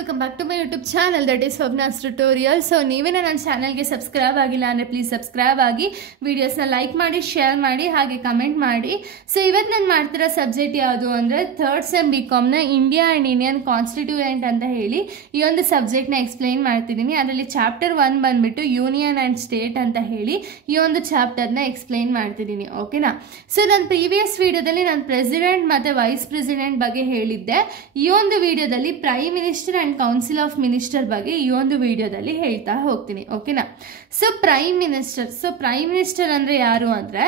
Welcome back to my YouTube channel that is Swapna's tutorial. So ನೀವೇನ ನನ್ನ ಚಾನಲ್ಗೆ subscribe ಆಗಿಲ್ಲ ಅಂದರೆ ಪ್ಲೀಸ್ ಸಬ್ಸ್ಕ್ರೈಬ್ ಆಗಿ, ವಿಡಿಯೋಸ್ನ ಲೈಕ್ ಮಾಡಿ, ಶೇರ್ ಮಾಡಿ, ಹಾಗೆ ಕಮೆಂಟ್ ಮಾಡಿ. ಸೊ ಇವತ್ತು ನಾನು ಮಾಡ್ತಿರೋ ಸಬ್ಜೆಕ್ಟ್ ಯಾವುದು ಅಂದರೆ ಥರ್ಡ್ ಸೆಮ್ BComನ ಇಂಡಿಯಾ ಆ್ಯಂಡ್ ಇಂಡಿಯನ್ ಕಾನ್ಸ್ಟಿಟ್ಯೂಯೆಂಟ್ ಅಂತ ಹೇಳಿ ಈ ಒಂದು ಸಬ್ಜೆಕ್ಟ್ನ ಎಕ್ಸ್ಪ್ಲೈನ್ ಮಾಡ್ತಿದ್ದೀನಿ. ಅದರಲ್ಲಿ ಚಾಪ್ಟರ್ 1 ಬಂದುಬಿಟ್ಟು ಯೂನಿಯನ್ ಆ್ಯಂಡ್ ಸ್ಟೇಟ್ ಅಂತ ಹೇಳಿ ಈ ಒಂದು ಚಾಪ್ಟರ್ನ ಎಕ್ಸ್ಪ್ಲೈನ್ ಮಾಡ್ತಿದ್ದೀನಿ. ಓಕೆನಾ? ಸೊ ನಾನು ಪ್ರೀವಿಯಸ್ ವಿಡಿಯೋದಲ್ಲಿ ನಾನು ಪ್ರೆಸಿಡೆಂಟ್ ಮತ್ತು ವೈಸ್ ಪ್ರೆಸಿಡೆಂಟ್ ಬಗ್ಗೆ ಹೇಳಿದ್ದೆ. ಈ ಒಂದು ವಿಡಿಯೋದಲ್ಲಿ prime minister and council of minister ಬಗ್ಗೆ ಈ ಒಂದು ವಿಡಿಯೋದಲ್ಲಿ ಹೇಳ್ತಾ ಹೋಗ್ತೀನಿ. ಓಕೆನಾ? ಸೊ ಪ್ರೈಮ್ ಮಿನಿಸ್ಟರ್ ಅಂದರೆ ಯಾರು ಅಂದರೆ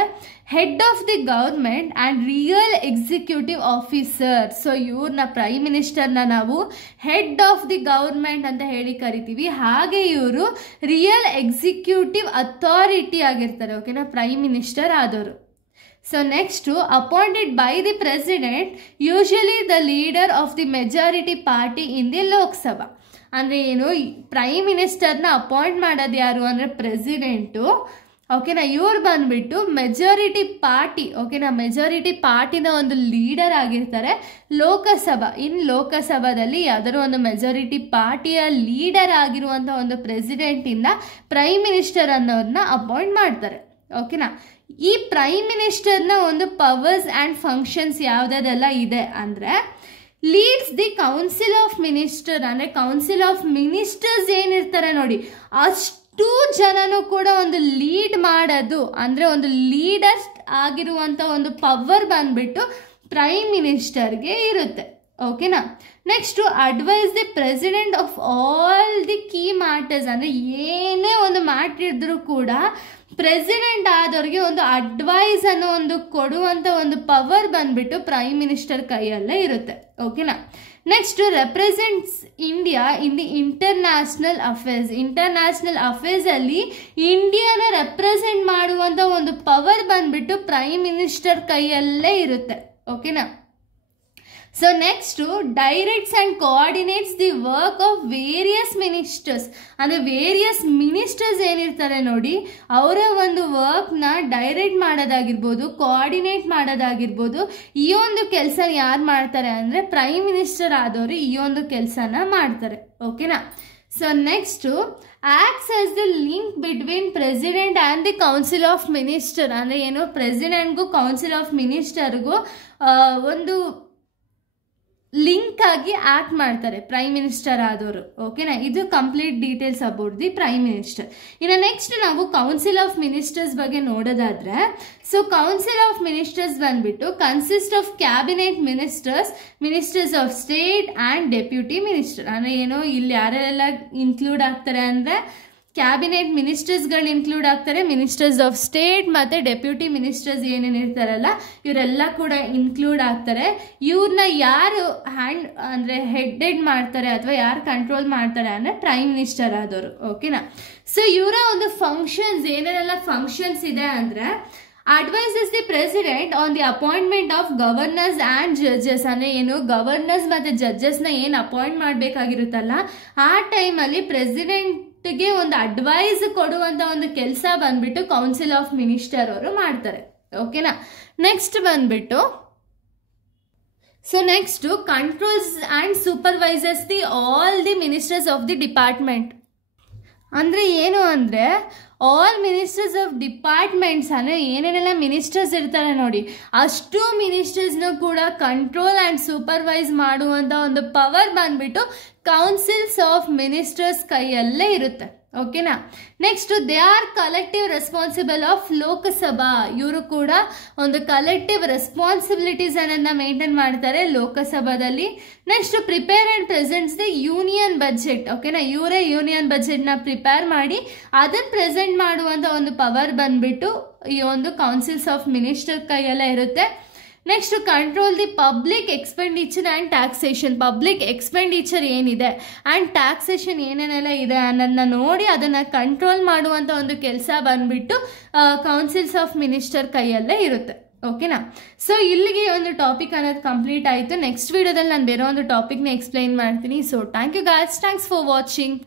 head of the government and real executive officer. So ಇವ್ರನ್ನ ಪ್ರೈಮ್ ಮಿನಿಸ್ಟರ್ನ ನಾವು ಹೆಡ್ ಆಫ್ ದಿ ಗವರ್ಮೆಂಟ್ ಅಂತ ಹೇಳಿ ಕರಿತೀವಿ. ಹಾಗೆ ಇವರು ರಿಯಲ್ ಎಕ್ಸಿಕ್ಯೂಟಿವ್ ಅಥಾರಿಟಿ ಆಗಿರ್ತಾರೆ. ಓಕೆನಾ? ಪ್ರೈಮ್ ಮಿನಿಸ್ಟರ್ ಆದವರು. So next, appointed by the president, usually the leader of the majority party in the Lok Sabha. ಅಂದರೆ ಏನು, ಪ್ರೈಮ್ ಮಿನಿಸ್ಟರ್ನ ಅಪಾಯಿಂಟ್ ಮಾಡೋದು ಯಾರು ಅಂದರೆ ಪ್ರೆಸಿಡೆಂಟು. ಓಕೆನಾ? ಇವ್ರು ಬಂದ್ಬಿಟ್ಟು ಮೆಜಾರಿಟಿ ಪಾರ್ಟಿ, ಓಕೆನಾ, ಮೆಜಾರಿಟಿ ಪಾರ್ಟಿನ ಒಂದು ಲೀಡರ್ ಆಗಿರ್ತಾರೆ. ಲೋಕಸಭಾದಲ್ಲಿ ಯಾವ್ದಾದ್ರು ಒಂದು ಮೆಜಾರಿಟಿ ಪಾರ್ಟಿಯ ಲೀಡರ್ ಆಗಿರುವಂಥ ಒಂದು ಪ್ರೆಸಿಡೆಂಟಿಂದ ಪ್ರೈಮ್ ಮಿನಿಸ್ಟರ್ ಅನ್ನೋರನ್ನ ಅಪಾಯಿಂಟ್ ಮಾಡ್ತಾರೆ. ಓಕೆನಾ? ಈ ಪ್ರೈಮ್ ಮಿನಿಸ್ಟರ್ನ ಒಂದು ಪವರ್ಸ್ ಆ್ಯಂಡ್ ಫಂಕ್ಷನ್ಸ್ ಯಾವುದೆಲ್ಲ ಇದೆ ಅಂದರೆ leads the council of minister. ಅಂದರೆ ಕೌನ್ಸಿಲ್ ಆಫ್ ಮಿನಿಸ್ಟರ್ಸ್ ಏನಿರ್ತಾರೆ ನೋಡಿ, ಅಷ್ಟು ಜನನೂ ಕೂಡ ಒಂದು ಲೀಡ್ ಮಾಡೋದು, ಅಂದರೆ ಒಂದು ಲೀಡರ್ ಆಗಿರುವಂಥ ಒಂದು ಪವರ್ ಬಂದ್ಬಿಟ್ಟು ಪ್ರೈಮ್ ಮಿನಿಸ್ಟರ್ಗೆ ಇರುತ್ತೆ. ಓಕೆನಾ? Next advise the president of all the key matters. ಅಂದರೆ ಏನೇ ಒಂದು ಮ್ಯಾಟ್ರ್ ಇದ್ರೂ ಕೂಡ ಪ್ರೆಸಿಡೆಂಟ್ ಆದವ್ರಿಗೆ ಒಂದು ಅಡ್ವೈಸ್ ಅನ್ನೋ ಒಂದು ಕೊಡುವಂಥ ಒಂದು ಪವರ್ ಬಂದ್ಬಿಟ್ಟು ಪ್ರೈಮ್ ಮಿನಿಸ್ಟರ್ ಕೈಯಲ್ಲೇ ಇರುತ್ತೆ. ಓಕೆನಾ? Next represents India in the international affairs ಅಲ್ಲಿ ಇಂಡಿಯಾನ ರೆಪ್ರೆಸೆಂಟ್ ಮಾಡುವಂಥ ಒಂದು ಪವರ್ ಬಂದ್ಬಿಟ್ಟು ಪ್ರೈಮ್ ಮಿನಿಸ್ಟರ್ ಕೈಯಲ್ಲೇ ಇರುತ್ತೆ. ಓಕೆನಾ? So next directs and coordinates the work of various ministers. ಅಂದರೆ ವೇರಿಯಸ್ ಮಿನಿಸ್ಟರ್ಸ್ ಏನಿರ್ತಾರೆ ನೋಡಿ, ಅವರ ಒಂದು ವರ್ಕ್ನ ಡೈರೆಕ್ಟ್ ಮಾಡೋದಾಗಿರ್ಬೋದು, ಕೋಆರ್ಡಿನೇಟ್ ಮಾಡೋದಾಗಿರ್ಬೋದು, ಈ ಒಂದು ಕೆಲಸ ಯಾರು ಮಾಡ್ತಾರೆ ಅಂದರೆ ಪ್ರೈಮ್ ಮಿನಿಸ್ಟರ್ ಆದವರು ಈ ಒಂದು ಕೆಲಸನ ಮಾಡ್ತಾರೆ. ಓಕೆನಾ? So next acts as the link between president and the council of minister. ಅಂದರೆ ಏನು, ಪ್ರೆಸಿಡೆಂಟ್ಗೂ ಕೌನ್ಸಿಲ್ ಆಫ್ ಮಿನಿಸ್ಟರ್ಗೂ ಒಂದು ಲಿಂಕ್ ಆಗಿ ಆಕ್ಟ್ ಮಾಡ್ತಾರೆ ಪ್ರೈಮ್ ಮಿನಿಸ್ಟರ್ ಆದವರು. ಓಕೆನಾ? ಇದು complete details about the prime minister. ಇನ್ನು ನೆಕ್ಸ್ಟ್ ನಾವು ಕೌನ್ಸಿಲ್ ಆಫ್ ಮಿನಿಸ್ಟರ್ಸ್ ಬಗ್ಗೆ ನೋಡೋದಾದ್ರೆ, ಸೊ ಕೌನ್ಸಿಲ್ ಆಫ್ ಮಿನಿಸ್ಟರ್ಸ್ ಬಂದ್ಬಿಟ್ಟು consist of cabinet ministers of state and deputy minister. ಅಂದರೆ ಏನು, ಇಲ್ಲಿ ಯಾರೆಲ್ಲ ಇನ್ಕ್ಲೂಡ್ ಆಗ್ತಾರೆ ಅಂದರೆ ಕ್ಯಾಬಿನೆಟ್ ಮಿನಿಸ್ಟರ್ಸ್ಗಳು ಇನ್ಕ್ಲೂಡ್ ಆಗ್ತಾರೆ, ಮಿನಿಸ್ಟರ್ಸ್ ಆಫ್ ಸ್ಟೇಟ್ ಮತ್ತು ಡೆಪ್ಯೂಟಿ ಮಿನಿಸ್ಟರ್ಸ್ ಏನೇನು ಇರ್ತಾರಲ್ಲ ಇವರೆಲ್ಲ ಕೂಡ ಇನ್ಕ್ಲೂಡ್ ಆಗ್ತಾರೆ. ಇವ್ರನ್ನ ಯಾರು ಹೆಡ್ ಮಾಡ್ತಾರೆ ಅಥವಾ ಯಾರು ಕಂಟ್ರೋಲ್ ಮಾಡ್ತಾರೆ ಅಂದರೆ ಪ್ರೈಮ್ ಮಿನಿಸ್ಟರ್ ಆದವರು. ಓಕೆನಾ? ಸೊ ಇವರ ಒಂದು ಫಂಕ್ಷನ್ಸ್ ಏನೇನೆಲ್ಲ ಫಂಕ್ಷನ್ಸ್ ಇದೆ ಅಂದರೆ advises the president on the appointment of governors and judges. ಅಂದರೆ ಏನು, ಗವರ್ನರ್ಸ್ ಮತ್ತು ಜಡ್ಜಸ್ನ ಏನು ಅಪಾಯಿಂಟ್ ಮಾಡಬೇಕಾಗಿರುತ್ತಲ್ಲ ಆ ಟೈಮಲ್ಲಿ ಪ್ರೆಸಿಡೆಂಟ್ಗೆ ಒಂದು ಅಡ್ವೈಸ್ ಕೊಡುವಂಥ ಒಂದು ಕೆಲಸ ಬಂದ್ಬಿಟ್ಟು ಕೌನ್ಸಿಲ್ ಆಫ್ ಮಿನಿಸ್ಟರ್ ಅವರು ಮಾಡ್ತಾರೆ. ಓಕೆನಾ? ನೆಕ್ಸ್ಟ್ ಬಂದ್ಬಿಟ್ಟು controls and supervisors the all the ministers of the department. ಅಂದರೆ ಏನು ಅಂದರೆ ಆಲ್ ಮಿನಿಸ್ಟರ್ಸ್ ಆಫ್ ಡಿಪಾರ್ಟ್ಮೆಂಟ್ಸ್, ಅಂದರೆ ಏನೇನೆಲ್ಲ ಮಿನಿಸ್ಟರ್ಸ್ ಇರ್ತಾರೆ ನೋಡಿ ಅಷ್ಟು ಮಿನಿಸ್ಟರ್ಸ್ನೂ ಕೂಡ ಕಂಟ್ರೋಲ್ ಆ್ಯಂಡ್ ಸೂಪರ್ವೈಸ್ ಮಾಡುವಂಥ ಒಂದು ಪವರ್ ಬಂದ್ಬಿಟ್ಟು ಕೌನ್ಸಿಲ್ಸ್ ಆಫ್ ಮಿನಿಸ್ಟರ್ಸ್ ಕೈಯಲ್ಲೇ ಇರುತ್ತೆ. ಓಕೆನಾ? Next they are collective responsible of Lok Sabha. ಇವರು ಕೂಡ ಒಂದು ಕಲೆಕ್ಟಿವ್ ರೆಸ್ಪಾನ್ಸಿಬಿಲಿಟೀಸ್ ಅನ್ನ ಮೇಂಟೈನ್ ಮಾಡ್ತಾರೆ ಲೋಕಸಭಾದಲ್ಲಿ. Next prepare and presents the union budget. ಓಕೆನಾ? ಇವರೇ ಯೂನಿಯನ್ ಬಜೆಟ್ನ ಪ್ರಿಪೇರ್ ಮಾಡಿ ಅದನ್ನು ಪ್ರೆಸೆಂಟ್ ಮಾಡುವಂಥ ಒಂದು ಪವರ್ ಬಂದ್ಬಿಟ್ಟು ಈ ಒಂದು ಕೌನ್ಸಿಲ್ಸ್ ಆಫ್ ಮಿನಿಸ್ಟರ್ ಕೈಯಲ್ಲೇ ಇರುತ್ತೆ. Next control the public expenditure and taxation. Public expenditure ಏನಿದೆ ಆ್ಯಂಡ್ ಟ್ಯಾಕ್ಸೇಷನ್ ಏನೇನೆಲ್ಲ ಇದೆ ಅನ್ನೋದನ್ನ ನೋಡಿ ಅದನ್ನು ಕಂಟ್ರೋಲ್ ಮಾಡುವಂಥ ಒಂದು ಕೆಲಸ ಬಂದ್ಬಿಟ್ಟು ಕೌನ್ಸಿಲ್ಸ್ ಆಫ್ ಮಿನಿಸ್ಟರ್ ಕೈಯಲ್ಲೇ ಇರುತ್ತೆ. ಓಕೆನಾ? ಸೊ ಇಲ್ಲಿಗೆ ಒಂದು ಟಾಪಿಕ್ ಅನ್ನೋದು ಕಂಪ್ಲೀಟ್ ಆಯಿತು. ನೆಕ್ಸ್ಟ್ ವಿಡಿಯೋದಲ್ಲಿ ನಾನು ಬೇರೆ ಒಂದು ಟಾಪಿಕ್ನ ಎಕ್ಸ್ಪ್ಲೈನ್ ಮಾಡ್ತೀನಿ. So thank you guys, thanks for watching.